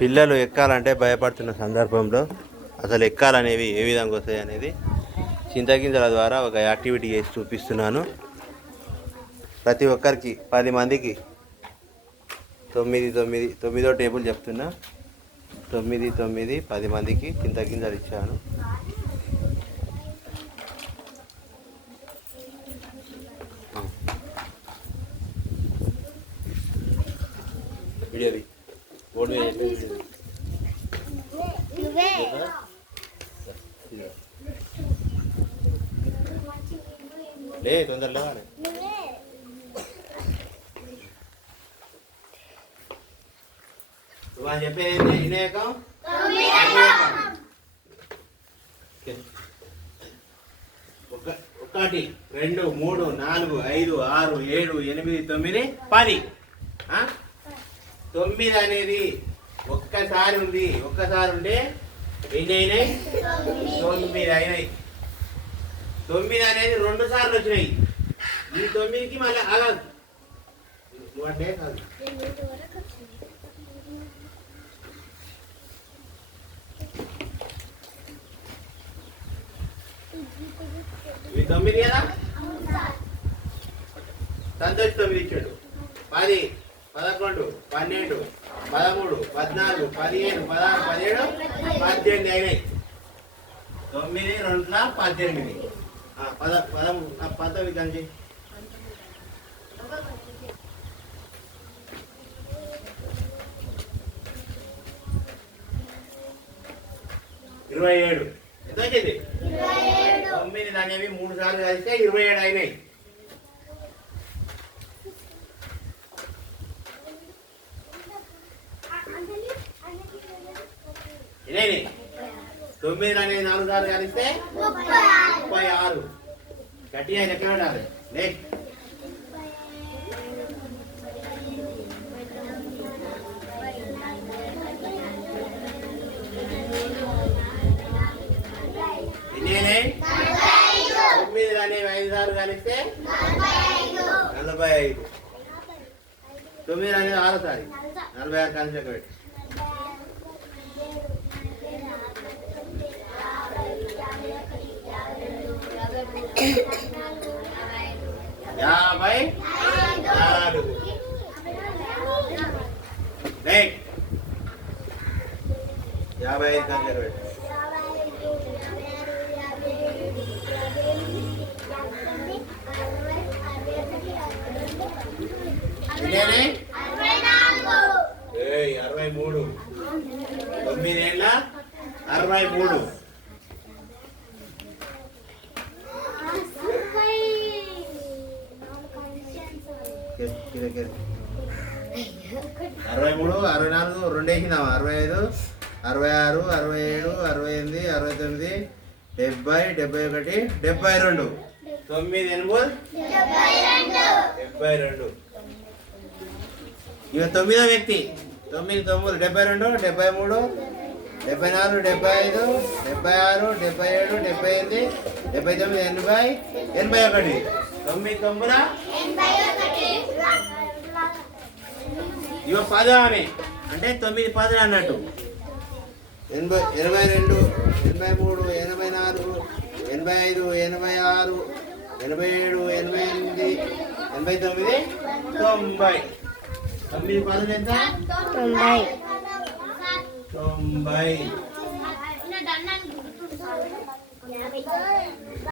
పిల్లలు ఎక్కాలంటే భయపడుతున్న సందర్భంలో అసలు ఎక్కాలనేవి ఏ విధంగా వస్తాయి అనేది చింతగింజల ద్వారా ఒక యాక్టివిటీ చేసి చూపిస్తున్నాను. ప్రతి ఒక్కరికి పది మందికి తొమ్మిది తొమ్మిది తొమ్మిదో టేబుల్ చెప్తున్నా. తొమ్మిది తొమ్మిది పది మందికి చింతగింజలు ఇచ్చాను. వీడియోది లే తొందరలో అని చెప్పేది ఒకటి రెండు మూడు నాలుగు ఐదు ఆరు ఏడు ఎనిమిది తొమ్మిది పది? తొమ్మిది అనేది ఒక్కసారి ఉంది. ఒక్కసారి ఉంటే ఎన్ని అయినాయి? తొమ్మిది అయినాయి. తొమ్మిది అనేది రెండు సార్లు వచ్చినాయి. ఈ తొమ్మిదికి మళ్ళీ అంటే కాదు ఇవి తొమ్మిది కదా? సంతోష్ తొమ్మిది ఇచ్చాడు. పది. పదకొండు పన్నెండు పదమూడు పద్నాలుగు పదిహేను పదహారు పదిహేడు పద్దెనిమిది అయినాయి. తొమ్మిది రెండుల పద్దెనిమిది. ఆ, పద పదమూడు పంతొమ్మిది కంచి ఇరవై ఏడు. ఎంత వచ్చింది తొమ్మిది అనేవి మూడు సార్లు కలిస్తే ఇరవై ఏడు అయినాయి. ఇదేని తొమ్మిది అనేది నాలుగు సార్లు కలిస్తే ముప్పై ఆరు. గట్టిగా లెక్క పెట్టాలి లే తొమ్మిది అనేవి ఐదు సార్లు కలిస్తే నలభై ఐదు. తొమ్మిది అనేది ఆరోసారి నలభై ఆరు కలిసి లెక్క పెట్టి. ఐదు ఏయ్ అరవై మూడు తొమ్మిదేళ్ళ? అరవై మూడు అరవై. మూడు అరవై నాలుగు రెండు వేసినామా అరవై ఐదు. అరవై ఆరు అరవై ఏడు అరవై ఎనిమిది అరవై తొమ్మిది డెబ్బై డెబ్బై ఒకటి డెబ్బై రెండు. తొమ్మిది ఎనిమిది? డెబ్బై రెండు. ఇక తొమ్మిదో వ్యక్తి. తొమ్మిది తొమ్మిది డెబ్బై రెండు డెబ్బై మూడు డెబ్బై నాలుగు డెబ్బై ఐదు డెబ్బై ఆరు డెబ్బై ఏడు డెబ్బై ఎనిమిది డెబ్బై తొమ్మిది ఎనభై ఎనభై ఒకటి. తొమ్మిది తొమ్మిది ఇవ పదం అని అంటే తొమ్మిది పదులు అన్నట్టు. ఎనభై ఎనభై రెండు ఎనభై మూడు ఎనభై నాలుగు ఎనభై ఐదు ఎనభై ఆరు ఎనభై ఏడు ఎనభై ఎనిమిది ఎనభై తొమ్మిది? తొంభై. తొమ్మిది పదులు ఎంత? తొంభై. తొంభై.